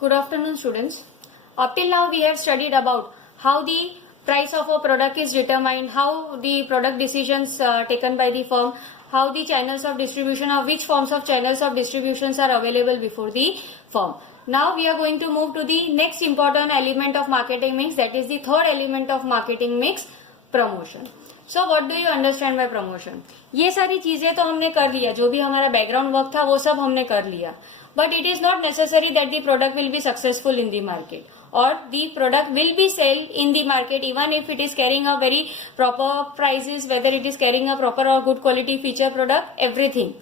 Good afternoon, students. Up till now, we have studied about how the price of a product is determined, how the product decisions taken by the firm, how the channels of distribution, or which forms of channels of distributions are available before the firm. Now we are going to move to the next important element of marketing mix, that is the third element of marketing mix, promotion. So what do you understand by promotion? ये सारी चीजें तो हमने कर लिया, जो भी हमारा बैकग्राउंड वर्क था वो सब हमने कर लिया. But it is not necessary that the product will be successful in the market or the product will be sold in the market even if it is carrying a very proper prices, whether it is carrying a proper or good quality feature product, everything.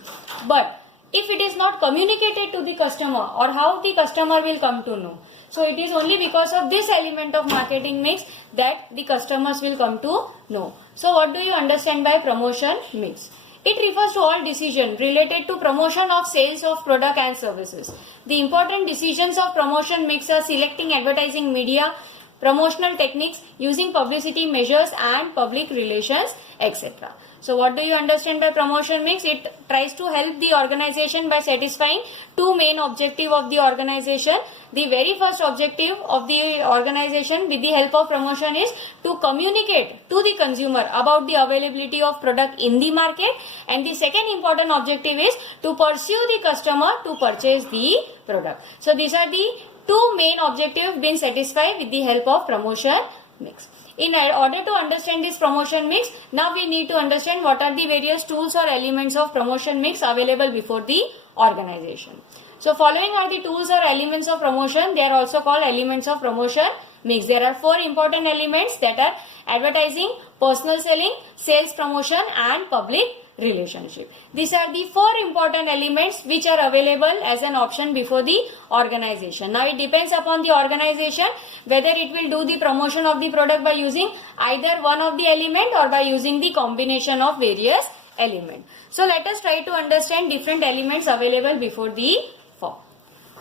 But if it is not communicated to the customer, or how the customer will come to know. So it is only because of this element of marketing mix that the customers will come to know. So what do you understand by promotion mix? It refers to all decisions related to promotion of sales of product and services. The important decisions of promotion mix are selecting advertising media, promotional techniques, using publicity measures and public relations, etc. So what do you understand by promotion mix? It tries to help the organization by satisfying two main objectives of the organization. The very first objective of the organization with the help of promotion is to communicate to the consumer about the availability of product in the market, and the second important objective is to pursue the customer to purchase the product. So these are the two main objectives being satisfied with the help of promotion mix. In order to understand this promotion mix, now we need to understand what are the various tools or elements of promotion mix available before the organization. So following are the tools or elements of promotion. They are also called elements of promotion mix. There are four important elements, that are advertising, personal selling, sales promotion and public relationship. These are the four important elements which are available as an option before the organization. Now it depends upon the organization whether it will do the promotion of the product by using either one of the element or by using the combination of various elements. So let us try to understand different elements available before the firm.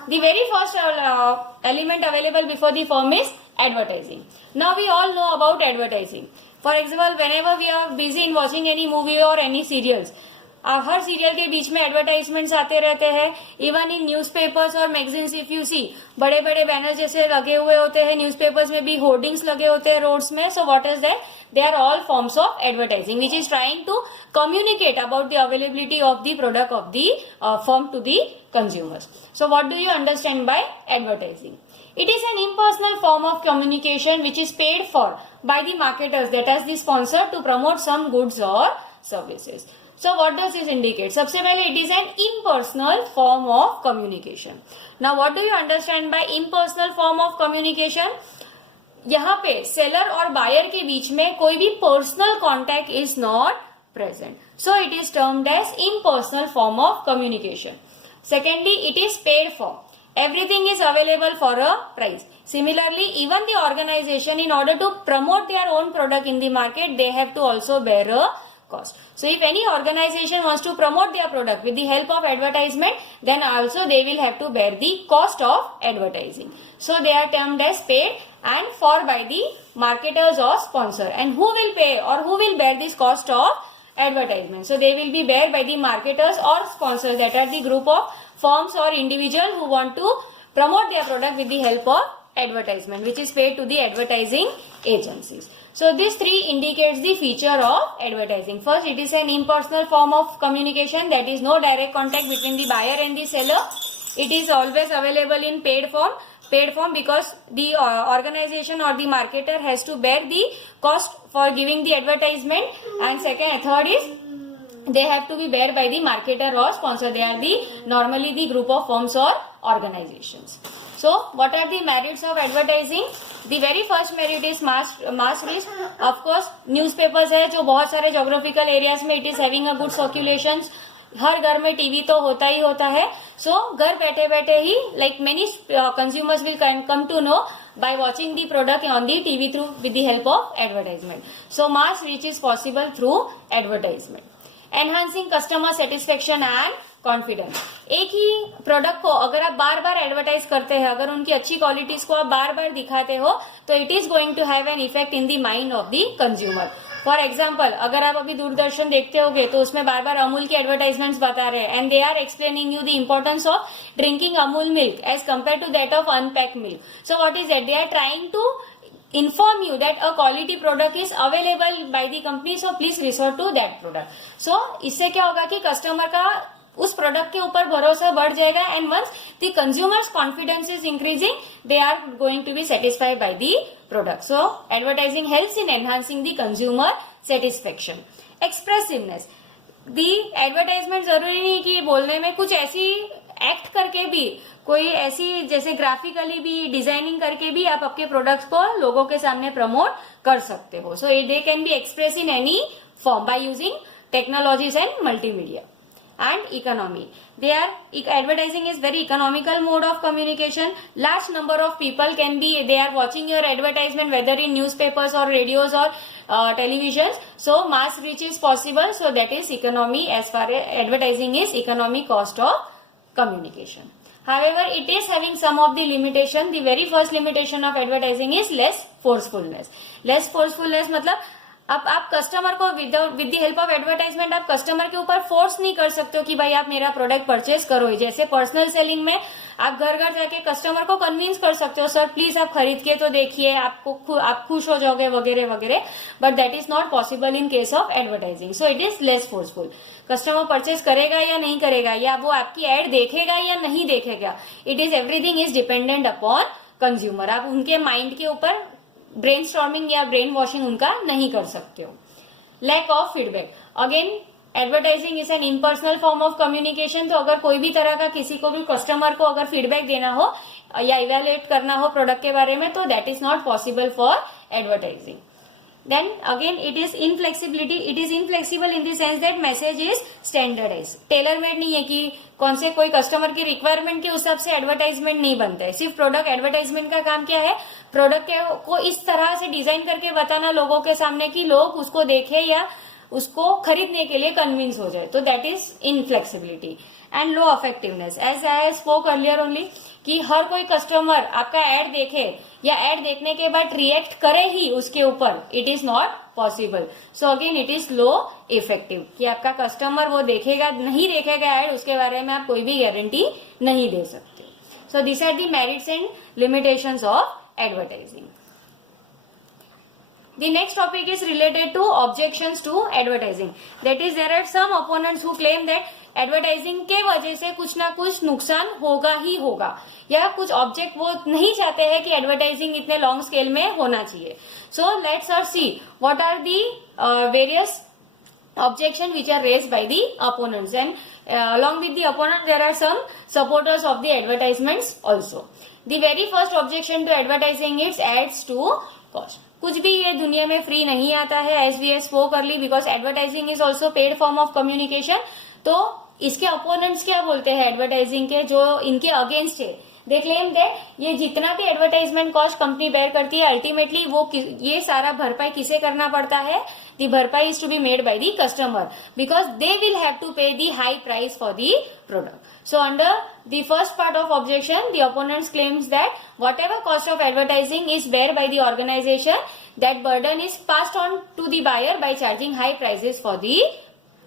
The very first element available before the firm is advertising. Now we all know about advertising. For example, whenever we are busy in watching any movie or any serials, her serial के बीच में advertisements आते रहते हैं. Even in newspapers और magazines if you see, बड़े बड़े banner जैसे लगे हुए होते हैं. न्यूज़पेपर्स में भी होर्डिंग्स लगे होते हैं रोड्स में. So what is that? They are all forms of advertising which is trying to communicate about the availability of the product of the firm to the consumers. So what do you understand by advertising? It is an impersonal form of communication which is paid for by the marketers, that is the sponsor, to promote some goods or services. So what does this indicate? सबसे पहले it is an impersonal form of communication. Now what do you understand by impersonal form of communication? यहाँ पे seller और buyer के बीच में कोई भी personal contact is not present. So it is termed as impersonal form of communication. Secondly, it is paid for. Everything is available for a price. Similarly, even the organization, in order to promote their own product in the market, they have to also bear a cost. So if any organization wants to promote their product with the help of advertisement, then also they will have to bear the cost of advertising. So they are termed as paid and for by the marketers or sponsor. And who will pay or who will bear this cost of advertisement? So they will be bear by the marketers or sponsors, that are the group of firms or individuals who want to promote their product with the help of advertisement, which is paid to the advertising agencies. So this three indicates the feature of advertising. First, it is an impersonal form of communication, that is no direct contact between the buyer and the seller. It is always available in paid form because the organization or the marketer has to bear the cost for giving the advertisement. And third is they have to be bear by the marketer or sponsor. They are normally the group of firms or organizations. So what are the merits of advertising? The very first merit is mass reach. Of course, newspapers है जो बहुत सारे geographical areas में it is having a good circulations. हर घर में TV तो होता ही होता है. सो घर बैठे बैठे ही like many consumers will come to know by watching the product on the TV through with the help of advertisement. So mass reach is possible through advertisement. Enhancing customer satisfaction and confidence. एक ही product को अगर आप बार बार advertise करते हैं, अगर उनकी अच्छी qualities को आप बार बार दिखाते हो, तो it is going to have an effect in the mind of the consumer. For example अगर आप अभी दूरदर्शन देखते होगे तो उसमें बार बार अमूल की एडवर्टाइजमेंट्स बता रहे हैं, and they are explaining you the importance of drinking Amul milk as compare to that of unpacked milk. So what is that? They are trying to inform you that a quality product is available by the company, so please resort to that product. So इससे क्या होगा कि customer का उस product के ऊपर भरोसा बढ़ जाएगा, and once the consumers confidence is increasing they are going to be satisfied by the product. So advertising helps in enhancing the consumer satisfaction. Expressiveness. The advertisement जरूरी नहीं कि बोलने में, कुछ ऐसी एक्ट करके भी, कोई ऐसी जैसे ग्राफिकली भी डिजाइनिंग करके भी आप आपके प्रोडक्ट्स को लोगों के सामने प्रमोट कर सकते हो. So they can be express in any form by using technologies and multimedia. And economy. Advertising is very economical mode of communication. Large number of people they are watching your advertisement whether in newspapers or radios or televisions. So mass reach is possible. So that is economy, as far as advertising is economic cost of communication. However, it is having some of the limitation. The very first limitation of advertising is less forcefulness. Less forcefulness मतलब अब आप customer को with the help of advertisement आप customer के ऊपर force नहीं कर सकते हो कि भाई आप मेरा प्रोडक्ट परचेज करो. जैसे पर्सनल सेलिंग में आप घर घर जाके कस्टमर को कन्विंस कर सकते हो, सर प्लीज आप खरीद के तो देखिए, आप खुश हो जाओगे वगैरह वगैरह. But that is not possible in case of advertising. So it is less forceful. Customer purchase करेगा या नहीं करेगा, या वो आपकी एड देखेगा या नहीं देखेगा, it is everything is dependent upon consumer. आप उनके माइंड के ऊपर ब्रेनस्टॉर्मिंग या ब्रेन वॉशिंग उनका नहीं कर सकते हो. Lack of feedback. Again advertising is an impersonal form of communication. तो अगर कोई भी तरह का किसी को भी कस्टमर को अगर फीडबैक देना हो या इवेल्युएट करना हो प्रोडक्ट के बारे में, तो that is not possible for advertising. Then again it is inflexibility. It is inflexible in the sense that message is standardized. Tailor made नहीं है कि कौन से कोई कस्टमर की रिक्वायरमेंट के हिसाब से एडवर्टाइजमेंट नहीं बनता है. सिर्फ प्रोडक्ट एडवर्टाइजमेंट का काम क्या है, प्रोडक्ट को इस तरह से डिजाइन करके बताना लोगों के सामने कि लोग उसको देखे या उसको खरीदने के लिए कन्विंस हो जाए. तो that is inflexibility. And low effectiveness. As I spoke earlier only कि हर कोई कस्टमर आपका एड देखे या एड देखने के बाद रिएक्ट करे ही उसके ऊपर, it is not possible. So again it is low effective कि आपका कस्टमर वो देखेगा नहीं देखेगा एड, उसके बारे में आप कोई भी गारंटी नहीं दे सकते. So this are the merits and limitations of advertising. The next topic is related to objections to advertising. That is, there are some opponents who claim that advertising के वजह से कुछ ना कुछ नुकसान होगा ही होगा, या कुछ ऑब्जेक्ट वो नहीं चाहते हैं कि एडवर्टाइजिंग इतने लॉन्ग स्केल में होना चाहिए. So let's see what are the various objections which are raised by the opponents, and along with the opponent there are some supporters of the advertisements also. The very first objection to advertising is adds to cost. कुछ भी ये दुनिया में free नहीं आता है, as we spoke early, because advertising is also paid form of communication. तो इसके अपोनेंट्स क्या बोलते हैं एडवर्टाइजिंग के, जो इनके अगेंस्ट है, दे क्लेम दैट ये जितना भी एडवर्टाइजमेंट कॉस्ट कंपनी बेयर करती है, अल्टीमेटली वो ये सारा भरपाई किसे करना पड़ता है, दी भरपाई is to be made by the customer, because they will have to pay the high price for the product. So under the first part of objection, the opponents claims that whatever cost of advertising is bear by the organization, that burden is passed on to the buyer by charging high prices for the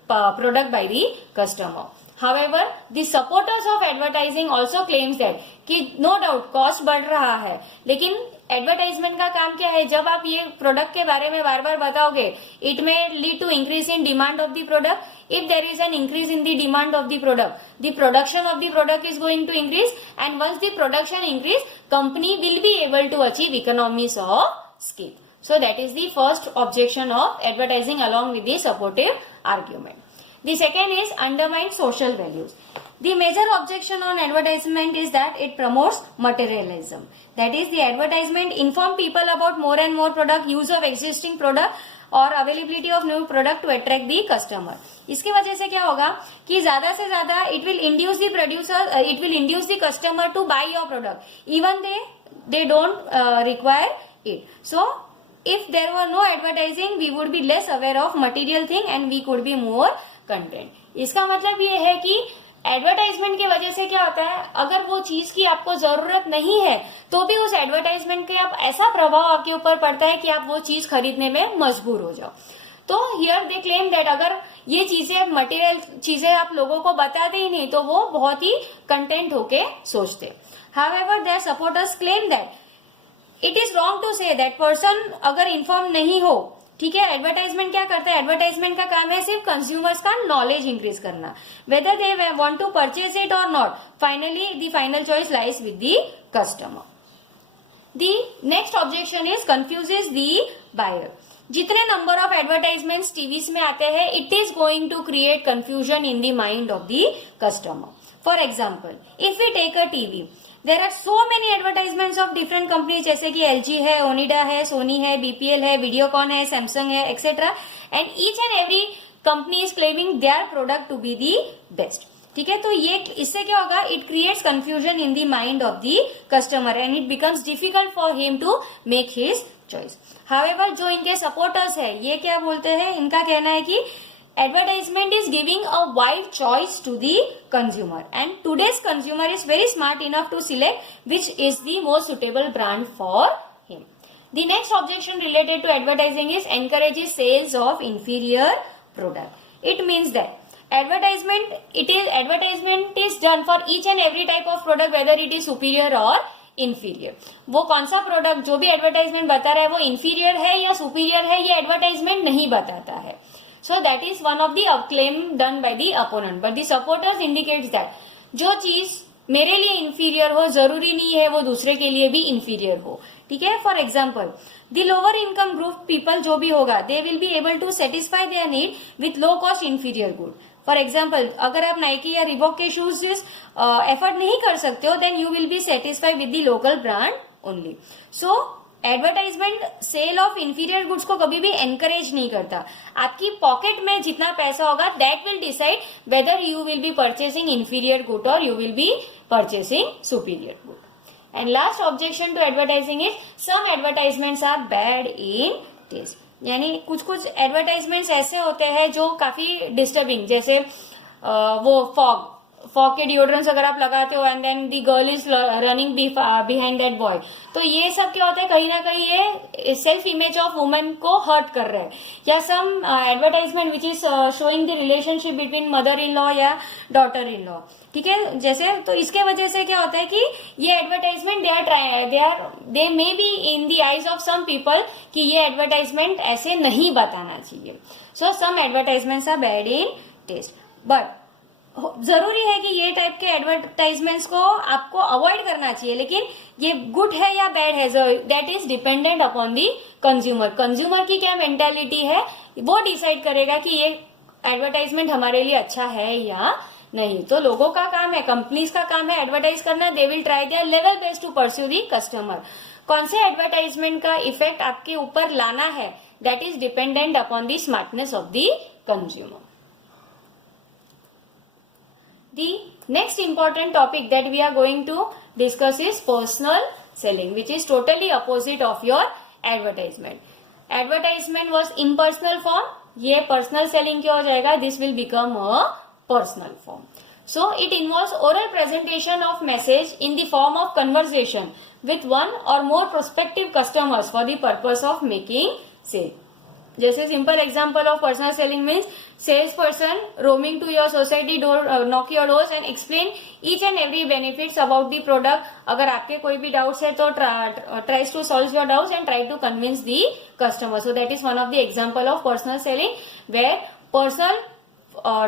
product by the customer. However, the supporters of advertising also claims that कि no doubt cost बढ़ रहा है, लेकिन advertisement का काम क्या है, जब आप ये प्रोडक्ट के बारे में बार बार बताओगे, इट में lead to increase in demand of the product. If there is an increase in the demand of the product, the production of the product is going to increase, and once the production increase, company will be able to achieve economies of scale. So that is the first objection of advertising along with the supportive argument. The second is undermine social values. The major objection on advertisement is that it promotes materialism. That is, the advertisement inform people about more and more product, use of existing product और availability of new product to attract the customer. इसकी वजह से क्या होगा कि ज्यादा से ज्यादा it will induce the producer, it will induce the customer to buy your product even they don't require it. So if there were no advertising we would be less aware of material thing and we could be more content. इसका मतलब ये है कि advertisement की वजह से क्या होता है, अगर वो चीज की आपको जरूरत नहीं है तो भी उस एडवर्टाइजमेंट के आप ऐसा प्रभाव आपके ऊपर पड़ता है कि आप वो चीज खरीदने में मजबूर हो जाओ. तो हियर दे क्लेम दैट अगर ये चीजें मटेरियल चीजें आप लोगों को बताते ही नहीं तो वो बहुत ही कंटेंट होके सोचते. However their supporters claim that it is wrong to say that person अगर इन्फॉर्म नहीं हो. ठीक है, एडवर्टाइजमेंट क्या करता है, एडवर्टाइजमेंट का काम है सिर्फ कंज्यूमर्स का नॉलेज इंक्रीज करना. Whether they want to purchase it और not, finally the final choice lies with the customer. The next objection is confuses the buyer. जितने नंबर ऑफ एडवर्टाइजमेंट्स टीवीज में आते हैं, it is going to create confusion in the mind of the customer. For example, if we take a TV, there are so many advertisements of different companies, जैसे कि LG है, ओनिडा है, सोनी है, BPL है, वीडियोकॉन है, सैमसंग है, etcetera, and each and every company is claiming their product to be the best. ठीक है, तो ये इससे क्या होगा, it creates confusion in the mind of the customer and it becomes difficult for him to make his choice. However जो इनके supporters है, ये क्या बोलते हैं, इनका कहना है कि advertisement is giving a wide choice to the consumer and today's consumer is very smart enough to select which is the most suitable brand for him. The next objection related to advertising is encourages sales of inferior product. It means that advertisement is done for each and every type of product whether it is superior or inferior. वो कौन सा product जो भी advertisement बता रहा है वो inferior है या सुपीरियर है, ये एडवर्टाइजमेंट नहीं बताता है. So that is one of the claim done by the opponent. But the supporters indicates that जो चीज मेरे लिए inferior हो जरूरी नहीं है वो दूसरे के लिए भी inferior हो. ठीक है, for example the lower income group people जो भी होगा they will be able to satisfy their need with low cost inferior good. For example अगर आप नाइकी या रिबॉक के शूज एफर्ट नहीं कर सकते हो then you will be satisfy with the local brand only. So advertisement sale of inferior goods को कभी भी एनकरेज नहीं करता. आपकी पॉकेट में जितना पैसा होगा that will decide whether you will be purchasing inferior good और you will be purchasing superior good. And last objection to advertising is some advertisements are bad in taste. यानी कुछ कुछ एडवर्टाइजमेंट्स ऐसे होते हैं जो काफी डिस्टर्बिंग, जैसे वो फॉग के डिओड्रेंट्स अगर आप लगाते हो and then the girl is running behind that boy, तो ये सब क्या होता है, कहीं ना कहीं ये सेल्फ इमेज ऑफ वुमेन को हर्ट कर रहा है. या some advertisement which is showing the relationship between mother in law या डॉटर इन लॉ. ठीक है, जैसे तो इसके वजह से क्या होता है कि ये advertisement they may be in the eyes of some people कि ये एडवर्टाइजमेंट ऐसे नहीं बताना चाहिए. So some advertisements are bad in taste, but जरूरी है कि ये टाइप के एडवर्टाइजमेंट्स को आपको अवॉइड करना चाहिए. लेकिन ये गुड है या बैड है that is dependent upon the consumer. Consumer की क्या मेंटालिटी है वो डिसाइड करेगा कि ये एडवर्टाइजमेंट हमारे लिए अच्छा है या नहीं. तो लोगों का काम है, कंपनीज का काम है एडवर्टाइज करना. They will try their level best to pursue the customer. कौन से एडवर्टाइजमेंट का इफेक्ट आपके ऊपर लाना है that is dependent upon the smartness of the consumer. The next important topic that we are going to discuss is personal selling, which is totally opposite of your advertisement. Advertisement was impersonal form. ये personal selling क्या हो जाएगा? This will become a personal form. So it involves oral presentation of message in the form of conversation with one or more prospective customers for the purpose of making sale. जैसे simple example of personal selling means sales person roaming to your society door, knock your doors and explain each and every benefits about the product. अगर आपके कोई भी doubts है तो tries to solve your doubts and try to convince the customer. So that is one of the example of personal selling where personal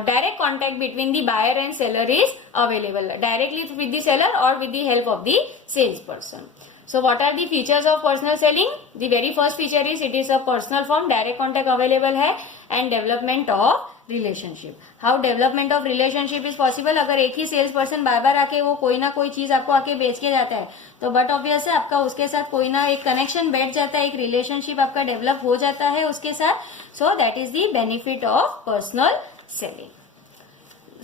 direct contact between the buyer and seller is available directly with the seller or with the help of the salesperson. So what are the features of personal selling? The very first feature is it is a personal form, direct contact available है and development of relationship. How development of relationship is possible? अगर एक ही sales person बार बार आके वो कोई ना कोई चीज आपको आके बेच के जाता है तो बट ऑब्वियस है आपका उसके साथ कोई ना एक कनेक्शन बैठ जाता है, एक रिलेशनशिप आपका डेवलप हो जाता है उसके साथ. सो that is the benefit of personal selling.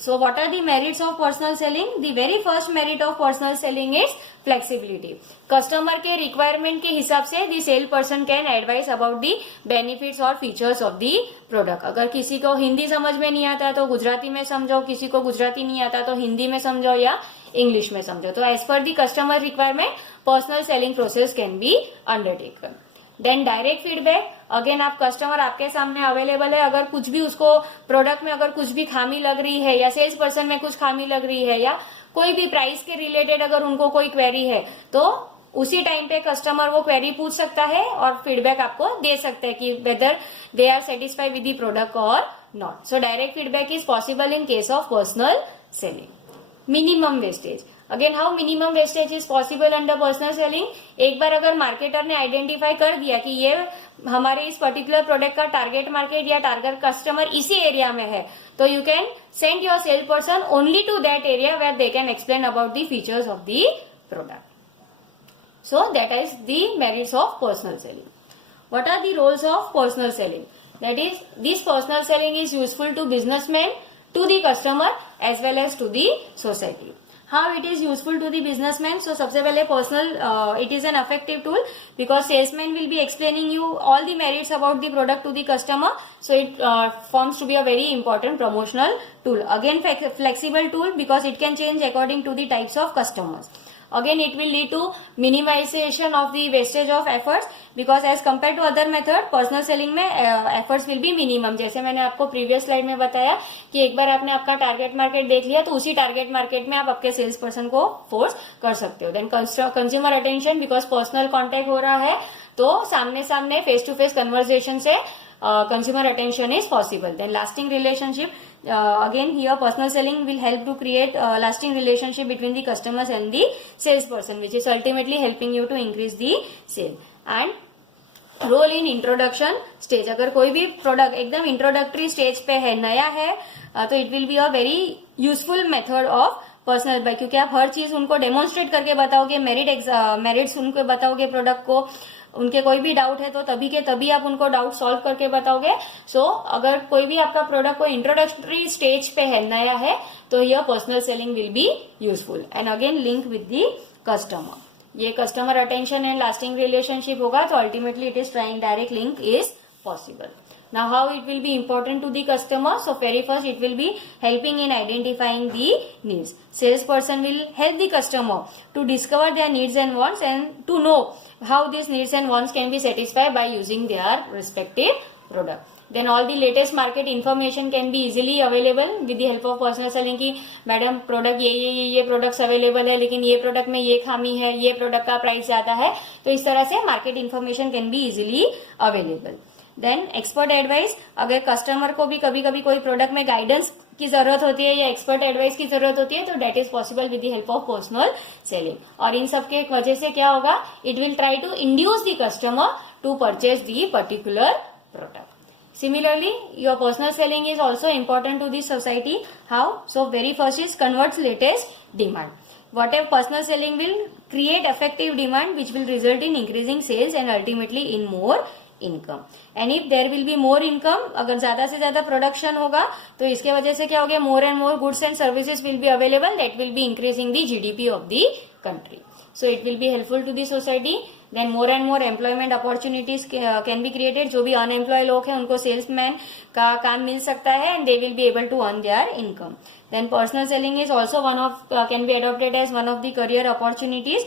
So what are the merits of personal selling? The very first merit of personal selling is flexibility. Customer के requirement के हिसाब से the sales person can advise about the benefits और features of the product. अगर किसी को हिंदी समझ में नहीं आता तो गुजराती में समझो, किसी को गुजराती नहीं आता तो हिंदी में समझो या इंग्लिश में समझो. तो as per the customer requirement, personal selling process can be undertaken. Then direct feedback, again आप कस्टमर आपके सामने अवेलेबल है, अगर कुछ भी उसको प्रोडक्ट में अगर कुछ भी खामी लग रही है या सेल्स पर्सन में कुछ खामी लग रही है या कोई भी प्राइस के रिलेटेड अगर उनको कोई क्वेरी है तो उसी टाइम पे कस्टमर वो क्वेरी पूछ सकता है और फीडबैक आपको दे सकते हैं कि whether they are satisfied with the product और not. So direct feedback is possible in case of personal selling. Minimum wastage, again how minimum wastage is possible under personal selling. एक बार अगर मार्केटर ने identify कर दिया कि ये हमारे इस पर्टिकुलर प्रोडक्ट का टारगेट मार्केट या टारगेट कस्टमर इसी एरिया में है, तो you can send your sale person only to that area where they can explain about the features of the product. So that is the merits of personal selling. What are the roles of personal selling? That is, this personal selling is useful to businessmen, to the customer as well as to the society. How it is useful to the businessman? So सबसे पहले personal, it is an effective tool because salesman will be explaining you all the merits about the product to the customer. So it forms to be a very important promotional tool. Again, flexible tool because it can change according to the types of customers. Again, it will lead to minimization of the wastage of efforts because as compared to other method, personal selling में efforts will be minimum. जैसे मैंने आपको previous slide में बताया कि एक बार आपने आपका टारगेट मार्केट देख लिया तो उसी टारगेट मार्केट में आप आपके सेल्स पर्सन को फोर्स कर सकते हो. Then consumer attention, because personal contact हो रहा है तो सामने सामने फेस टू फेस कन्वर्सेशन से consumer attention is possible. Then lasting relationship, again here personal selling will help to create lasting relationship between the customers and the salesperson, which is ultimately helping you to increase the sale. And role in introduction stage, अगर कोई भी product एकदम introductory stage पे है, नया है, तो it will be a very useful method of personal buy, क्योंकि आप हर चीज उनको डेमोन्स्ट्रेट करके बताओगे, मेरिट्स उनको बताओगे प्रोडक्ट को, उनके कोई भी डाउट है तो तभी के तभी आप उनको डाउट सॉल्व करके बताओगे. सो अगर कोई भी आपका प्रोडक्ट कोई इंट्रोडक्टरी स्टेज पे है, नया है, तो यह personal selling will be useful. And again link with the customer, ये customer attention and lasting relationship होगा तो ultimately it is trying direct link is possible. Now how it will be important to the customer? So very first it will be helping in identifying the needs. Salesperson will help the customer to discover their needs and wants and to know how these needs and wants can be satisfied by using their respective product. Then all the latest market information can be easily available with the help of personal selling की madam product ये products available है लेकिन ये product में ये खामी है, ये प्रोडक्ट का प्राइस ज्यादा है, तो इस तरह से market information can be easily available. Then expert advice, अगर कस्टमर को भी कभी कभी कोई प्रोडक्ट में गाइडेंस की जरूरत होती है या एक्सपर्ट एडवाइस की जरूरत होती है तो that is possible with the help of personal selling. और इन सब के वजह से क्या होगा, it will try to induce the customer to purchase the particular product. Similarly, your personal selling is also important to the society. How? So very first is converts latest demand. Whatever personal selling will create effective demand which will result in increasing sales and ultimately in more income. And if there will be more income, अगर ज्यादा से ज्यादा production होगा तो इसके वजह से क्या हो गया, more and more goods and services will be available, that will be increasing the GDP of the country. So it will be helpful to the society. Then more and more employment opportunities can be created. जो भी unemployed लोग हैं उनको salesman का काम मिल सकता है and they will be able to earn their income. Then personal selling is also one of can be adopted as one of the career opportunities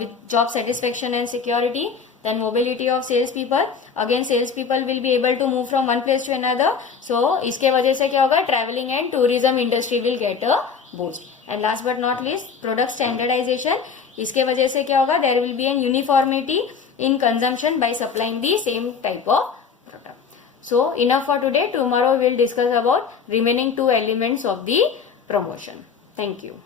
with job satisfaction and security. Then mobility of salespeople, again salespeople will be able to move from one place to another. So इसके वजह से क्या होगा, traveling and tourism industry will get a boost. And last but not least, product standardization. इसके वजह से क्या होगा, there will be an uniformity in consumption by supplying the same type of product. So enough for today. Tomorrow we will discuss about remaining two elements of the promotion. Thank you.